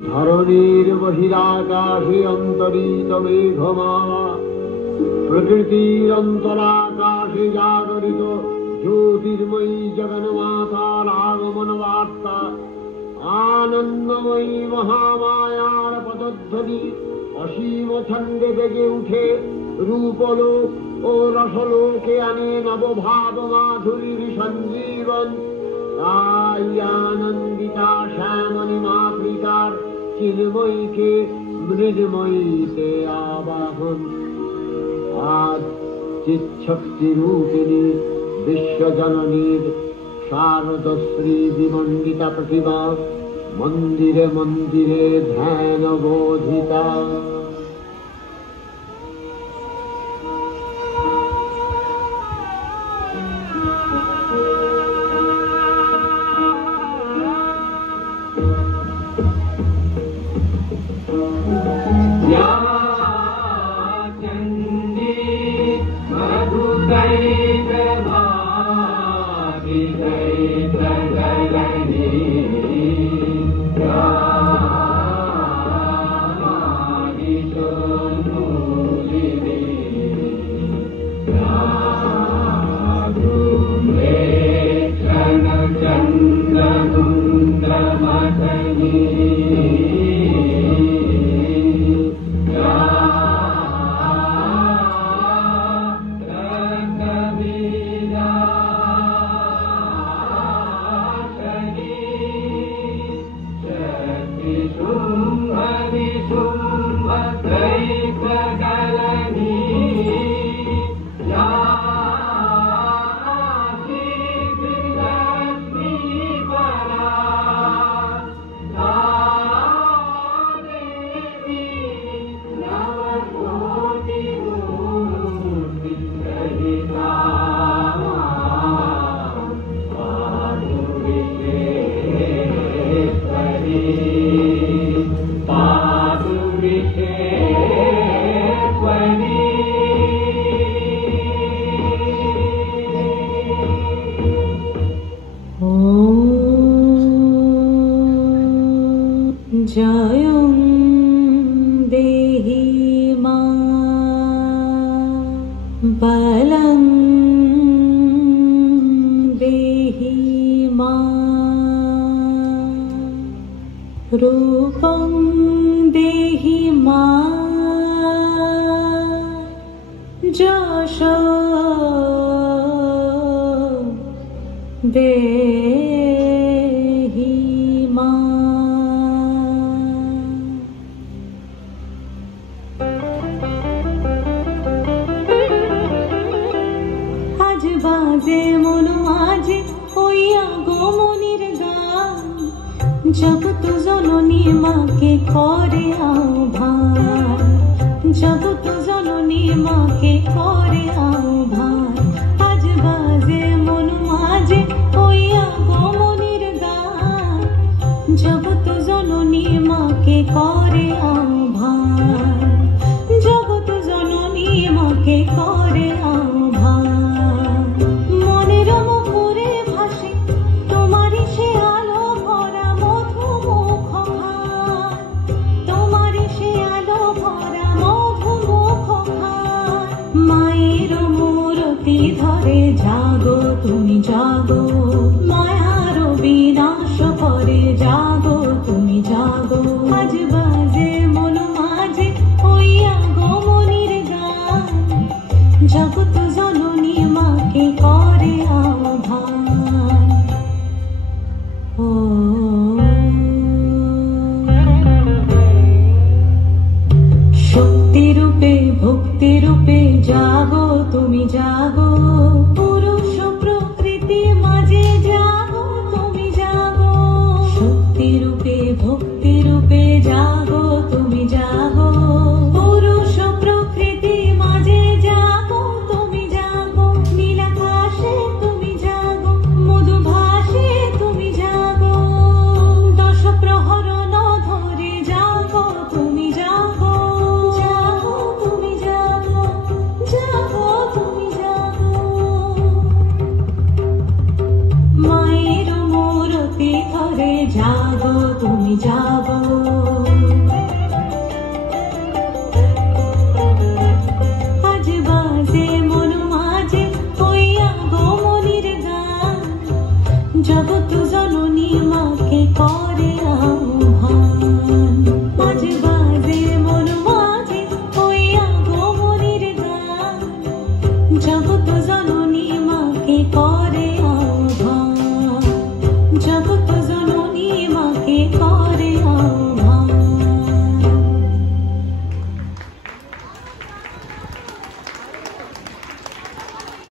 ধরণীর বহিরাকাশে অন্তরিত মেঘমালা, প্রকৃতির অন্তরাকাশে জাগরিত জ্যোতির্ময়ী জগন্মাতার আগমন বার্তা, আনন্দময়ী মহামায়ার পদধ্বনি অসীম ছন্দে বেগে উঠে রূপলোক ও রসলোকে আনে নবভাব মাধুরীর সঞ্জীবন। তাই আনন্দিতা শ্যামণী মাতৃকার চিন্ময়ীকে মৃন্ময়ীতে আবাহন। আজ চিৎশক্তি রূপিণী বিশ্বজননীর শারদশ্রী বিমণ্ডিতা প্রতিমা মন্দিরে মন্দিরে ধ্যান বোধিতা। जयं देहि मा बलं देहि मा रूपं देहि मा যশো দেহি মা। আজ বাজে মন আজে হইয়া গোমনির গান, জগত জননী মাকে করে আহ্বান, জগত জননী মাকে করে আহ্বান। আজ বাজে মন মাঝে হইয়া গোমনির গান, জগত জননী মাকে করে আহ্বান, জগত জননী মাকে করে আহ্বান। মনের মুখরে ভাসে তোমারই সে আলো ভরা মধু মুখ খান, তোমারই সে আলো ভরা মধু মুখ খান। মায়ের মূরতি ধরে জাগো তুমি জাগো, মায়ার বিনাশ করে জাগো তুমি জাগো। আজ